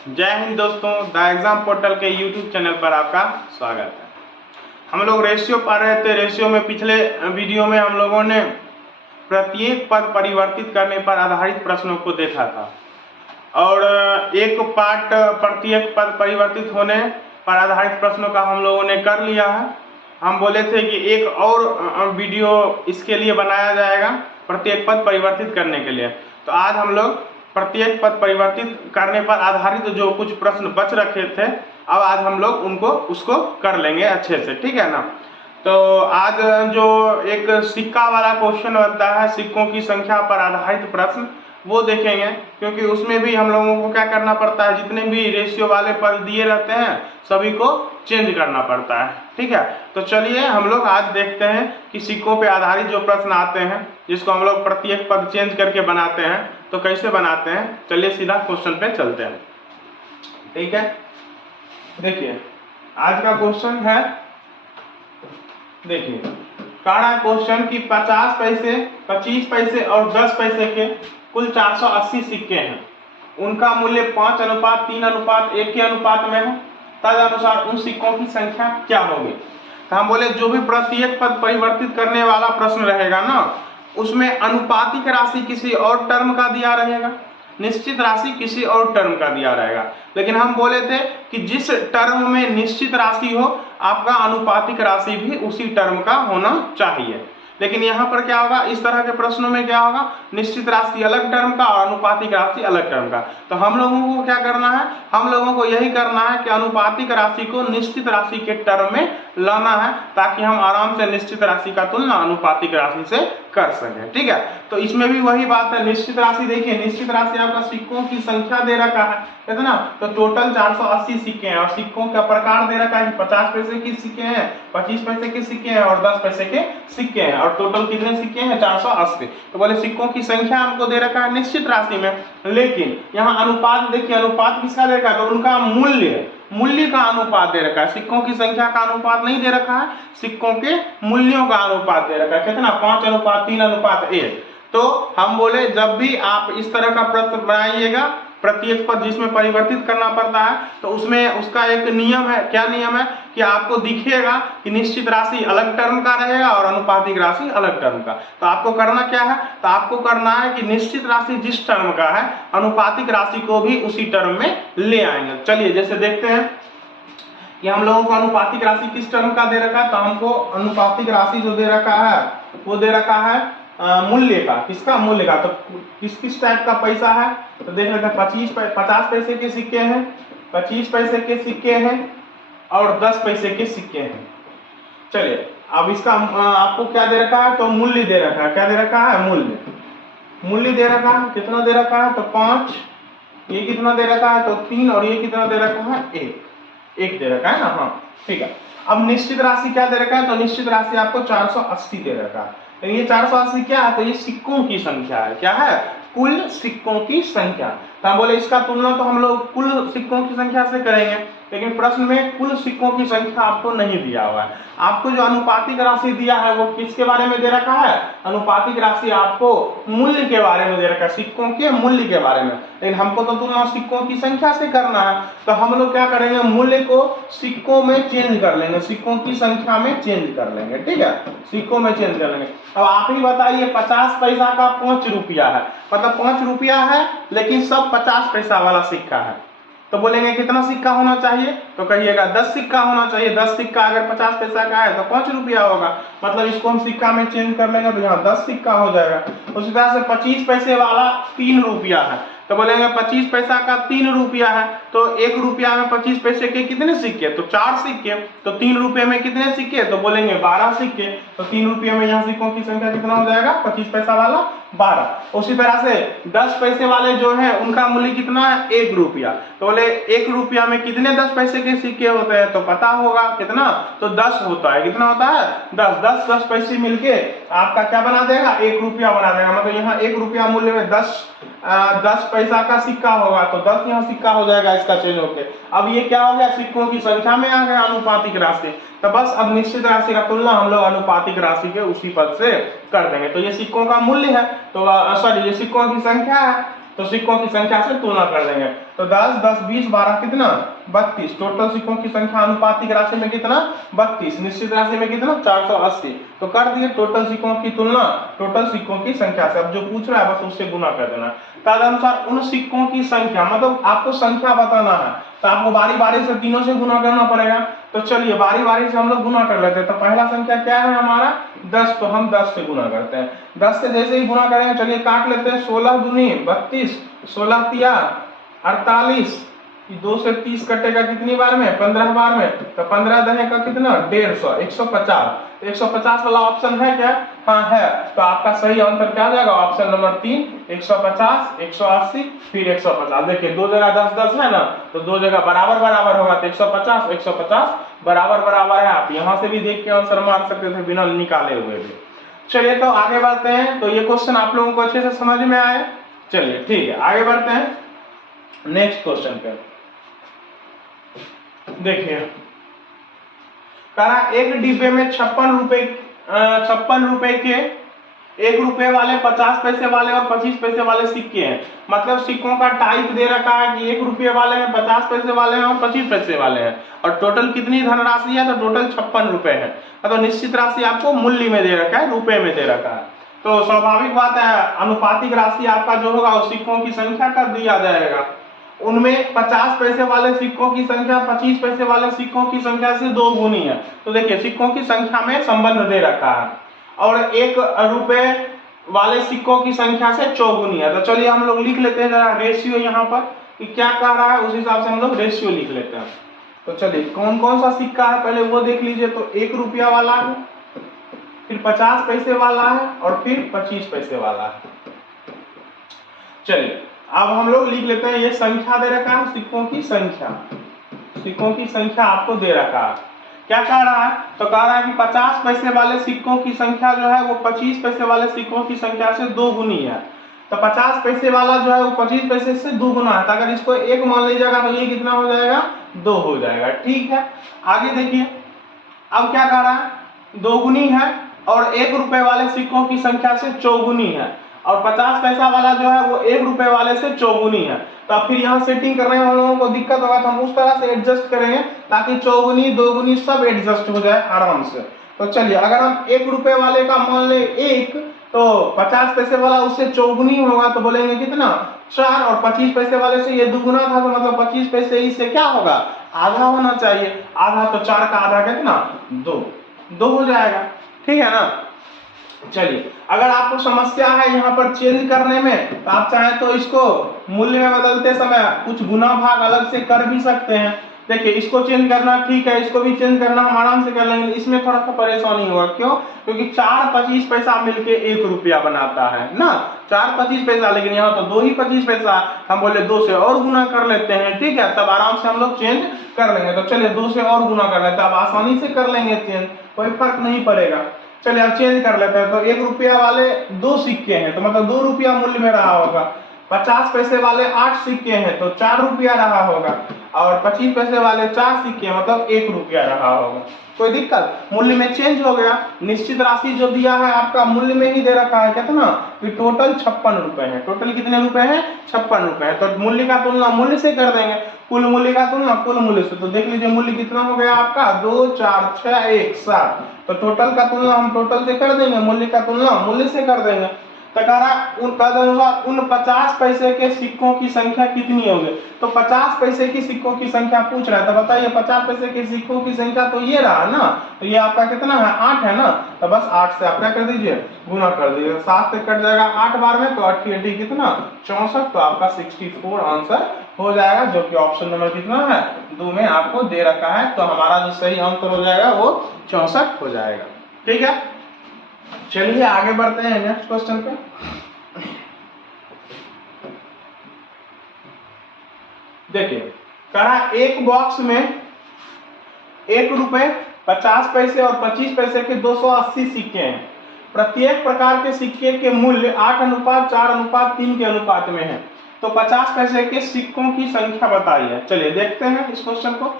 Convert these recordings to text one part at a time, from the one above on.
जय हिंद दोस्तों, the exam portal के यूट्यूब चैनल पर आपका स्वागत है। हम लोग रेशियो पढ़ रहे थे। रेशियो में पिछले वीडियो में हम लोगों ने प्रत्येक पद परिवर्तित करने पर आधारित प्रश्नों को देखा था और एक पार्ट प्रत्येक पद परिवर्तित होने पर आधारित प्रश्नों का हम लोगों ने कर लिया है। हम बोले थे कि एक और वीडियो इसके लिए बनाया जाएगा प्रत्येक पद परिवर्तित करने के लिए। तो आज हम लोग प्रत्येक पद परिवर्तित करने पर आधारित जो कुछ प्रश्न बच रखे थे, अब आज हम लोग उसको कर लेंगे अच्छे से, ठीक है ना। तो आज जो एक सिक्का वाला क्वेश्चन बनता है, सिक्कों की संख्या पर आधारित प्रश्न, वो देखेंगे, क्योंकि उसमें भी हम लोगों को क्या करना पड़ता है, जितने भी रेशियो वाले पद दिए रहते हैं सभी को चेंज करना पड़ता है, ठीक है। तो चलिए हम लोग आज देखते हैं कि सिक्कों पे आधारित जो प्रश्न आते हैं, जिसको हम लोग प्रत्येक पद चेंज करके बनाते हैं, तो कैसे बनाते हैं। चलिए सीधा क्वेश्चन पे चलते हैं, ठीक है। देखिए आज का क्वेश्चन है, देखिए काड़ा क्वेश्चन की 50 पैसे, 25 पैसे और 10 पैसे के कुल 480 सिक्के हैं। उनका मूल्य 5:3:1 के अनुपात में है। तदनुसार उन सिक्कों की संख्या क्या होगी। तो हम बोले जो भी प्रत्येक पद परिवर्तित करने वाला प्रश्न रहेगा ना, उसमें अनुपातिक राशि किसी और टर्म का दिया रहेगा, निश्चित राशि किसी और टर्म का दिया रहेगा। लेकिन हम बोले थे कि जिस टर्म में निश्चित राशि हो, आपका अनुपातिक राशि भी उसी टर्म का होना चाहिए। लेकिन यहाँ पर क्या होगा, इस तरह के प्रश्नों में क्या होगा, निश्चित राशि अलग टर्म का और अनुपातिक राशि अलग टर्म का। तो हम लोगों को क्या करना है, हम लोगों को यही करना है कि अनुपातिक राशि को निश्चित राशि के टर्म में लाना है, ताकि हम आराम से निश्चित राशि का तुलना अनुपातिक राशि से कर सकें, ठीक है। तो इसमें भी वही बात है, निश्चित राशि देखिए, निश्चित राशि आपका सिक्कों की संख्या दे रखा है, कितना, तो टोटल 480 सिक्के हैं। और सिक्कों का प्रकार दे रखा है, 50 पैसे के सिक्के हैं, 25 पैसे के सिक्के हैं और 10 पैसे के सिक्के हैं। और टोटल कितने सिक्के हैं, 480। तो बोले सिक्कों की संख्या हमको दे रखा है निश्चित राशि में, लेकिन यहाँ अनुपात देखिए, अनुपात किसका दे रखा है, तो उनका मूल्य का अनुपात दे रखा है। सिक्कों की संख्या का अनुपात नहीं दे रखा है, सिक्कों के मूल्यों का अनुपात दे रखा है, कितना, 5:3:1। तो हम बोले जब भी आप इस तरह का प्रश्न बनाइएगा, प्रत्येक पद जिसमें परिवर्तित करना पड़ता है, तो उसमें उसका एक नियम है। क्या नियम है कि आपको दिखेगा कि निश्चित राशि अलग टर्म का रहेगा और अनुपातिक राशि अलग टर्म का। तो आपको करना क्या है, तो आपको करना है कि निश्चित राशि जिस टर्म का है, अनुपातिक राशि को भी उसी टर्म में ले आएंगे। चलिए जैसे देखते हैं कि हम लोगों को अनुपातिक राशि किस टर्म का दे रखा है। तो हमको अनुपातिक राशि जो दे रखा है वो दे रखा है मूल्य का, किसका, मूल्य का। तो किस किस टाइप का पैसा है, तो देख लेते हैं। 50 पैसे के सिक्के हैं, 25 पैसे के सिक्के हैं और 10 पैसे के सिक्के हैं। चलिए अब इसका आपको क्या दे रखा है, तो मूल्य दे रखा है। क्या दे रखा है, मूल्य दे रखा है। कितना दे रखा है, तो 5। ये कितना दे रखा है, तो 3। और ये कितना दे रखा है, 1 दे रखा है ना, हाँ ठीक है। अब निश्चित राशि क्या दे रखा है, तो निश्चित राशि आपको 480 दे रखा है। तो ये 480 क्या है, तो ये सिक्कों की संख्या है। क्या है, कुल सिक्कों की संख्या। तो हम बोले इसका तुलना तो हम लोग कुल सिक्कों की संख्या से करेंगे, लेकिन प्रश्न में कुल सिक्कों की संख्या आपको नहीं दिया हुआ है। आपको जो अनुपातिक राशि दिया है वो किसके बारे में दे रखा है, अनुपातिक राशि आपको मूल्य के बारे में दे रखा है, सिक्कों के मूल्य के बारे में। लेकिन हमको तो तुलना सिक्कों की संख्या से करना है। तो हम लोग क्या करेंगे, मूल्य को सिक्कों में चेंज कर लेंगे, सिक्कों की संख्या में चेंज कर लेंगे, ठीक है, सिक्कों में चेंज कर लेंगे। अब आप ही बताइए, 50 पैसा का 5 रुपया है, मतलब 5 रुपया है लेकिन सब 50 पैसा वाला सिक्का है। तो बोलेंगे कितना सिक्का होना चाहिए, तो कहिएगा 10 सिक्का होना चाहिए। 10 सिक्का अगर 50 पैसा का है तो 5 रुपया होगा, मतलब इसको हम सिक्का में चेंज कर लेंगे, तो यहाँ 10 सिक्का हो जाएगा। उसी तरह से 25 पैसे वाला 3 रुपया है, तो बोलेंगे 25 पैसा का 3 रुपया है, तो 1 रुपया में 25 पैसे के कितने सिक्के, तो 4 सिक्के। तो 3 रुपये में कितने सिक्के, तो बोलेंगे 12 सिक्के। तो 3 रुपये में यहाँ सिक्कों की संख्या कितना हो जाएगा, 25 पैसा वाला 12। उसी तरह से 10 पैसे वाले जो है उनका मूल्य कितना है, 1 रुपया। तो बोले 1 रुपया में कितने 10 पैसे के सिक्के होते हैं, तो पता होगा कितना, तो 10 होता है। कितना होता है, 10 पैसे मिलके आपका क्या बना देगा, 1 रुपया बना देगा। मतलब यहाँ 1 रुपया मूल्य में 10 पैसा का सिक्का होगा, तो 10 यहाँ सिक्का हो जाएगा इसका चेंज होके। अब ये क्या हो गया, सिक्कों की संख्या में आ गया अनुपातिक राशि। तो बस अब निश्चित राशि का तुलना हम लोग अनुपातिक राशि के उसी पद से कर देंगे। तो ये सिक्कों का मूल्य है, तो सॉरी ये सिक्कों की संख्या है, तो सिक्कों की संख्या से तुलना कर देंगे। तो 10, 10, 20, 12 कितना 32। टोटल सिक्कों की संख्या अनुपातिक राशि में कितना 32, निश्चित राशि में कितना 480। तो कर दिए टोटल सिक्कों की तुलना टोटल सिक्कों की संख्या से। अब जो पूछ रहा है बस उससे गुना कर देना। तदनुसार उन सिक्कों की संख्या, मतलब आपको संख्या बताना है तो आपको बारी बारी से तीनों से गुना करना पड़ेगा। तो चलिए बारी बारी से हम लोग गुना कर लेते हैं। तो पहला संख्या क्या है हमारा 10, तो हम 10 से गुना करते हैं। 10 से जैसे ही गुना करेंगे, चलिए काट लेते हैं। 16 दूनी 32, 16 तिया 48, 2 से 30 कटेगा कितनी बार में 15 बार में। तो 15 दहे का कितना 150, 150। 150 वाला ऑप्शन है क्या? हाँ है। तो आपका सही आंसर क्या आ जाएगा? ऑप्शन नंबर 3, 150, 180 फिर 150। देखिए दो जगह 10 10 है ना, तो दो जगह बराबर बराबर होगा। तो 150 150 बराबर बराबर है। आप यहां से भी देख के आंसर मार सकते थे बिना निकाले हुए भी। चलिए तो आगे बढ़ते हैं। तो ये क्वेश्चन आप लोगों को अच्छे से समझ में आए। चलिए ठीक है, आगे बढ़ते हैं नेक्स्ट क्वेश्चन पे। देखिए कहा एक डिब्बे में 56 रुपए के 1 रुपए वाले, 50 पैसे वाले और 25 पैसे वाले सिक्के हैं। मतलब सिक्कों का टाइप दे रखा है कि 1 रुपये वाले हैं, 50 पैसे वाले हैं और 25 पैसे वाले हैं। और टोटल कितनी धनराशि है? तो टोटल 56 रुपए है। तो निश्चित राशि आपको मूल्य में दे रखा है, रुपए में दे रखा है। तो स्वाभाविक बात है अनुपातिक राशि आपका जो होगा वो सिक्कों की संख्या का दिया जाएगा। उनमें 50 पैसे वाले सिक्कों की संख्या 25 पैसे वाले सिक्कों की संख्या से 2 गुनी है। तो देखिए सिक्कों की संख्या में संबंध दे रखा है। और 1 रुपए वाले सिक्कों की संख्या से चौगुनी है। तो चलिए हम लोग लिख लेते हैं जरा रेशियो यहाँ पर कि क्या कह रहा है, उस हिसाब से हम लोग रेशियो लिख लेते हैं। तो चलिए कौन कौन सा सिक्का है पहले वो देख लीजिए। तो 1 रुपया वाला है, फिर 50 पैसे वाला है और फिर 25 पैसे वाला है। चलिए अब हम लोग लिख लेते हैं। ये संख्या दे रखा है, सिक्कों की संख्या, सिक्कों की संख्या आपको दे रखा है। क्या कह रहा है? तो कह रहा है कि 50 पैसे वाले सिक्कों की संख्या जो है वो 25 पैसे वाले सिक्कों की संख्या से 2 गुनी है। तो 50 पैसे वाला जो है वो 25 पैसे से 2 गुना है। तो अगर इसको 1 मान लीजिएगा तो ये कितना हो जाएगा 2 हो जाएगा। ठीक है, आगे देखिए अब क्या कह रहा है 2 गुनी है और 1 रुपए वाले सिक्कों की संख्या से चौगुनी है। और 50 पैसा वाला जो है वो 1 रुपए वाले से चौगुनी है। तो अब फिर यहाँ सेटिंग करने में हम लोगों को दिक्कत होगा, तो हम उस तरह से एडजस्ट करेंगे ताकि चौगुनी 2 गुनी सब एडजस्ट हो जाए आराम से। तो चलिए अगर हम 1 रुपए वाले का मान ले 1, तो 50 पैसे वाला उससे चौगुनी होगा तो बोलेंगे कितना 4। और 25 पैसे वाले से ये दुगुना था तो मतलब 25 पैसे इससे क्या होगा आधा होना चाहिए। आधा तो 4 का आधा कितना 2 हो जाएगा। ठीक है ना। चलिए अगर आपको समस्या है यहाँ पर चेंज करने में तो आप चाहें तो इसको मूल्य में बदलते समय कुछ गुना भाग अलग से कर भी सकते हैं। देखिए इसको चेंज करना ठीक है, इसको भी चेंज करना हम आराम से कर लेंगे। इसमें थोड़ा सा परेशानी होगा, क्यों? क्योंकि 4 25 पैसा मिलके 1 रुपया बनाता है ना, 4 25 पैसा। लेकिन यहाँ तो 2 ही 25 पैसा, हम बोले 2 से और गुना कर लेते हैं। ठीक है, तब आराम से हम लोग चेंज कर लेंगे। तो चलिए 2 से और गुना कर लेते हैं, अब आसानी से कर लेंगे चेंज, कोई फर्क नहीं पड़ेगा। चलिए अब चेंज कर लेते हैं। तो 1 रुपया वाले 2 सिक्के हैं तो मतलब 2 रुपया मूल्य में रहा होगा। 50 पैसे वाले 8 सिक्के हैं तो 4 रुपया रहा होगा। और 25 पैसे वाले 4 सिक्के मतलब 1 रुपया रहा होगा। कोई दिक्कत? मूल्य में चेंज हो गया। निश्चित राशि जो दिया है आपका मूल्य में ही दे रखा है कितना, कि टोटल 56 रुपए है। टोटल कितने रुपए हैं 56 रुपए है। तो मूल्य का तुलना मूल्य से कर देंगे, कुल मूल्य का तुलना कुल मूल्य से। तो देख लीजिए मूल्य कितना हो गया आपका 2 4 6 1 7। तो टोटल का तुलना हम टोटल से कर देंगे, मूल्य का तुलना मूल्य से कर देंगे। तो कह रहा उन 50 पैसे के सिक्कों की संख्या कितनी होगी। तो 50 पैसे की सिक्कों की संख्या पूछ रहा है। तो बताइए 50 पैसे के सिक्कों की संख्या तो ये रहा ना, तो ये आपका कितना है 8 है ना। तो बस 8 से आप क्या कर दीजिए गुना कर दीजिए। 7 से कट जाएगा 8 बार में, तो 8 कितना 64। तो आपका 64 आंसर हो जाएगा, जो कि ऑप्शन नंबर कितना है 2 में आपको दे रखा है। तो हमारा जो सही आंसर हो जाएगा वो 64 हो जाएगा। ठीक है, चलिए आगे बढ़ते हैं नेक्स्ट क्वेश्चन पे। देखिए कहा एक बॉक्स में 1 रुपए 50 पैसे और 25 पैसे के 280 सिक्के हैं। प्रत्येक प्रकार के सिक्के के मूल्य 8:4:3 के अनुपात में है। तो 50 पैसे के सिक्कों की संख्या बताइए। चलिए देखते हैं इस क्वेश्चन को।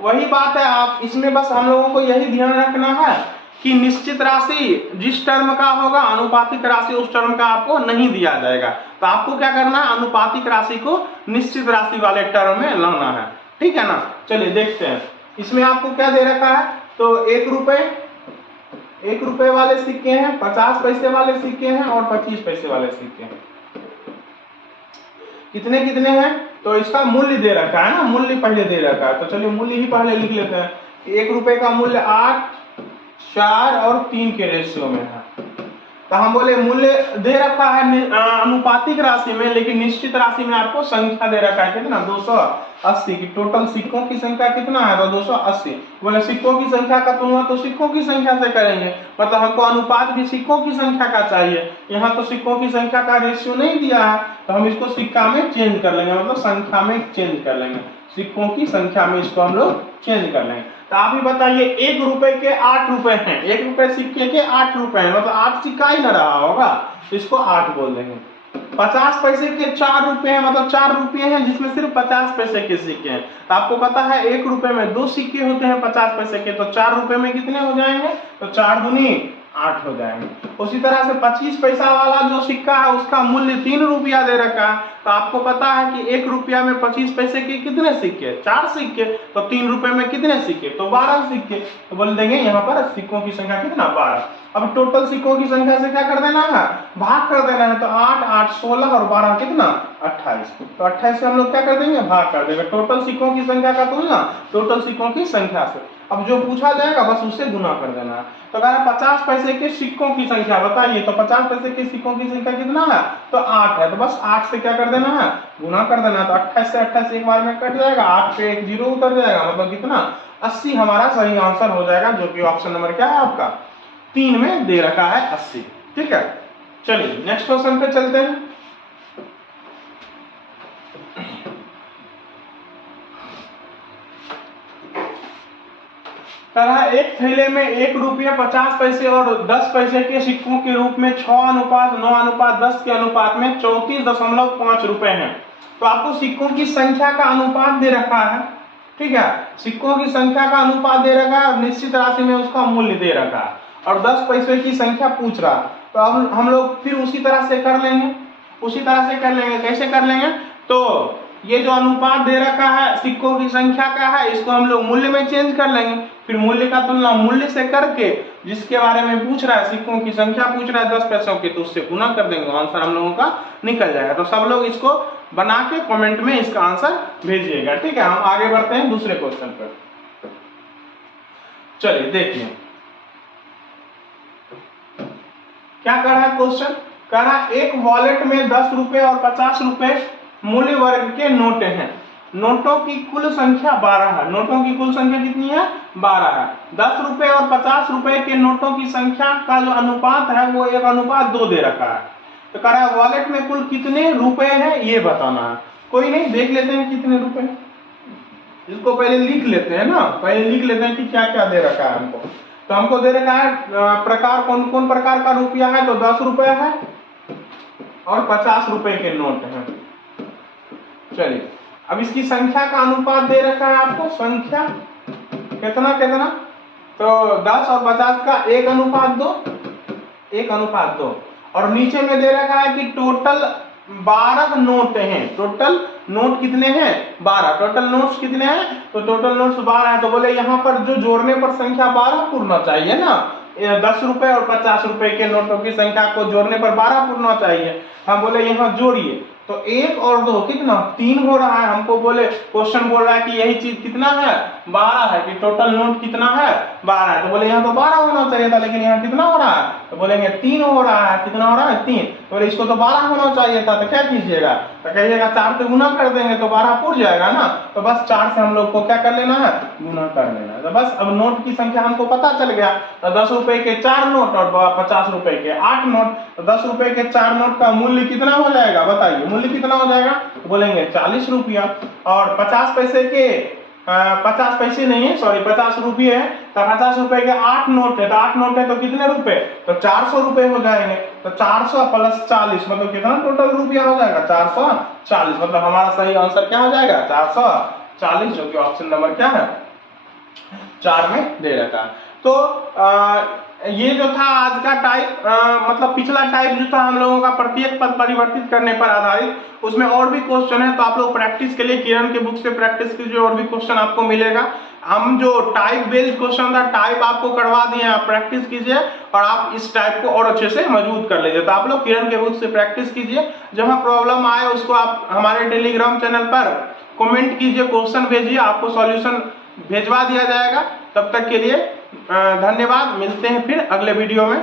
वही बात है, आप इसमें बस हम लोगों को यही ध्यान रखना है कि निश्चित राशि जिस टर्म का होगा अनुपातिक राशि उस टर्म का आपको नहीं दिया जाएगा। तो आपको क्या करना है, अनुपातिक राशि को निश्चित राशि वाले टर्म में लाना है, ठीक है ना। चलिए देखते हैं इसमें आपको क्या दे रखा है। तो 1 रुपए वाले सिक्के हैं, 50 पैसे वाले सिक्के हैं और 25 पैसे वाले सिक्के हैं। कितने कितने हैं, तो इसका मूल्य दे रखा है ना, मूल्य पहले दे रखा है। तो चलिए मूल्य ही पहले लिख लेते हैं। 1 रुपए का मूल्य 8, 4 और 3 के रेशियो में है। तो हम बोले मूल्य दे रखा है अनुपातिक राशि में, लेकिन निश्चित राशि में आपको संख्या दे रखा है कितना, 280 की। टोटल सिक्कों की संख्या कितना है, तो 280। बोले सिक्कों की संख्या का तुलना तो सिक्कों की संख्या से करेंगे, मतलब हमको अनुपात भी सिक्कों की संख्या का चाहिए। यहाँ तो सिक्कों की संख्या का रेशियो नहीं दिया है, तो हम इसको सिक्का में चेंज कर लेंगे, मतलब संख्या में चेंज कर लेंगे। सिक्कों की संख्या में इसको हम लोग चेंज कर लेंगे। तो आप ही बताइए 1 रुपए के 8 रुपए हैं, 1 रुपए सिक्के के 8 रुपए हैं, मतलब 8 सिक्का ही ना रहा होगा, इसको 8 बोल देंगे। 50 पैसे के 4 रुपए हैं, मतलब 4 रुपए हैं जिसमें सिर्फ 50 पैसे के सिक्के हैं। तो आपको पता है 1 रुपए में 2 सिक्के होते हैं 50 पैसे के, तो 4 रुपए में कितने हो जाएंगे, तो 4 दूनी 8 हो जाएंगे। उसी तरह से 25 पैसा वाला जो सिक्का है उसका मूल्य 3 रुपया दे रखा है। तो आपको पता है कि 1 रुपया में 25 पैसे के कितने सिक्के, 4 सिक्के, तो 3 रुपए में कितने सिक्के, तो 12 सिक्के। तो बोल देंगे यहाँ पर सिक्कों की संख्या कितना, 12। अब टोटल सिक्कों की संख्या से क्या कर देना है, भाग कर देना है। तो 8, 8, 16 और 12 कितना, 28। तो 28 से हम लोग क्या कर देंगे, भाग कर देंगे। टोटल सिक्कों की संख्या का तुलना टोटल सिक्कों की संख्या से। अब जो पूछा जाएगा बस उससे गुना कर देना है। तो अगर 50 पैसे के सिक्कों की संख्या बताइए, तो 50 पैसे के सिक्कों की संख्या कितना है, तो 8 है। तो बस 8 से क्या कर देना है, गुना कर देना है। तो 28 से 28 एक बार में कट जाएगा, 8 पे एक 0 उतर जाएगा, मतलब कितना, 80 हमारा सही आंसर हो जाएगा, जो कि ऑप्शन नंबर क्या है आपका, 3 में दे रखा है 80। ठीक है, चलिए नेक्स्ट क्वेश्चन पे चलते हैं। एक थैले में 1 रुपया 50 पैसे और 10 पैसे के सिक्कों के रूप में 6:9:10 के अनुपात में 34.5 रुपए हैं। तो आपको सिक्कों की संख्या का अनुपात दे रखा है, ठीक है, सिक्कों की संख्या का अनुपात दे रखा है और निश्चित राशि में उसका मूल्य दे रखा है और 10 पैसे की संख्या पूछ रहा है। तो अब हम लोग फिर उसी तरह से कर लेंगे, कैसे कर लेंगे, तो ये जो अनुपात दे रखा है सिक्कों की संख्या का है, इसको हम लोग मूल्य में चेंज कर लेंगे। फिर मूल्य का तुलना मूल्य से करके जिसके बारे में पूछ रहा है, सिक्कों की संख्या पूछ रहा है 10 पैसों की, तो उससे गुना कर देंगे, आंसर हम लोगों का निकल जाएगा। तो सब लोग इसको बना के कमेंट में इसका आंसर भेजिएगा। ठीक है, हम आगे बढ़ते हैं दूसरे क्वेश्चन पर। चलिए देखिए क्या कर रहा है क्वेश्चन, कह रहा है एक वॉलेट में 10 रुपए और 50 रुपए मूल्य वर्ग के नोट हैं। नोटों की कुल संख्या 12 है। नोटों की कुल संख्या कितनी है, 12 है। 10 रुपए और 50 रुपए के नोटों की संख्या का जो अनुपात है वो 1:2 दे रखा है। तो कह रहा है वॉलेट में कुल कितने रुपए हैं ये बताना है। कोई नहीं, देख लेते हैं कितने रुपए, इसको पहले लिख लेते हैं ना, पहले लिख लेते हैं कि क्या क्या दे रखा है हमको। तो हमको दे रखा है प्रकार, कौन कौन प्रकार का रुपया है, तो 10 रुपए है और 50 रुपए के नोट हैं। चलिए अब इसकी संख्या का अनुपात दे रखा है आपको, संख्या कितना कितना, तो 10 और 50 का 1:2 और नीचे में दे रखा है कि टोटल 12 नोट हैं। टोटल नोट कितने हैं, 12। टोटल नोट्स कितने हैं, तो टोटल नोट्स 12 है। तो बोले यहाँ पर जो जोड़ने पर संख्या 12 पूर्णा चाहिए ना, 10 रुपए और 50 रुपए के नोटों की संख्या को जोड़ने पर 12 पूर्णा चाहिए। हम बोले यहाँ जोड़िए, तो 1 और 2 कितना, 3 हो रहा है। हमको बोले क्वेश्चन बोल रहा है कि यही चीज कितना है, 12 है, कि टोटल नोट कितना है, 12 है। तो बोले यहाँ तो 12 होना चाहिए था, लेकिन यहाँ कितना हो रहा है, तो बोलेंगे 3 हो रहा है। कितना हो रहा है, 3। तो बोले इसको तो 12 होना चाहिए था, तो क्या कीजिएगा, तो कहिएगा 4 से गुना कर देंगे तो 12 पूर जाएगा ना। तो बस 4 से हम लोग को क्या कर लेना है, गुना कर लेना है। तो बस अब नोट की संख्या हमको पता चल गया। तो 10 रुपए के 4 नोट और 50 रुपए के 8 नोट, तो 10 रुपए के 4 नोट का मूल्य कितना हो जाएगा, बताइए मूल्य कितना हो जाएगा, तो बोलेंगे 40 रुपया। और 50 पैसे के 50 पैसे नहीं है, सॉरी 50 रुपये है, तो 50 रुपए के 8 नोट है, तो 8 नोट है तो कितने रुपए, तो 400 रुपए हो जाएंगे। तो 400 प्लस 40 मतलब कितना टोटल रुपया हो जाएगा, 440। मतलब हमारा सही आंसर क्या हो जाएगा, 440, जो कि ऑप्शन नंबर क्या है, 4 में दे रखा है। तो ये जो था आज का टाइप, मतलब पिछला टाइप जो था हम लोगों का प्रत्येक पद परिवर्तित करने पर आधारित, उसमें और भी क्वेश्चन है, तो आप लोग प्रैक्टिस के लिए किरण के बुक से प्रैक्टिस कीजिए, और भी क्वेश्चन आपको मिलेगा। हम जो टाइप बेस्ड क्वेश्चन था, टाइप आपको करवा दिए, आप प्रैक्टिस कीजिए और आप इस टाइप को और अच्छे से मजबूत कर लीजिए। तो आप लोग किरण के बुक से प्रैक्टिस कीजिए, जहां प्रॉब्लम आए उसको आप हमारे टेलीग्राम चैनल पर कमेंट कीजिए, क्वेश्चन भेजिए, आपको सॉल्यूशन भेजवा दिया जाएगा। तब तक के लिए धन्यवाद, मिलते हैं फिर अगले वीडियो में।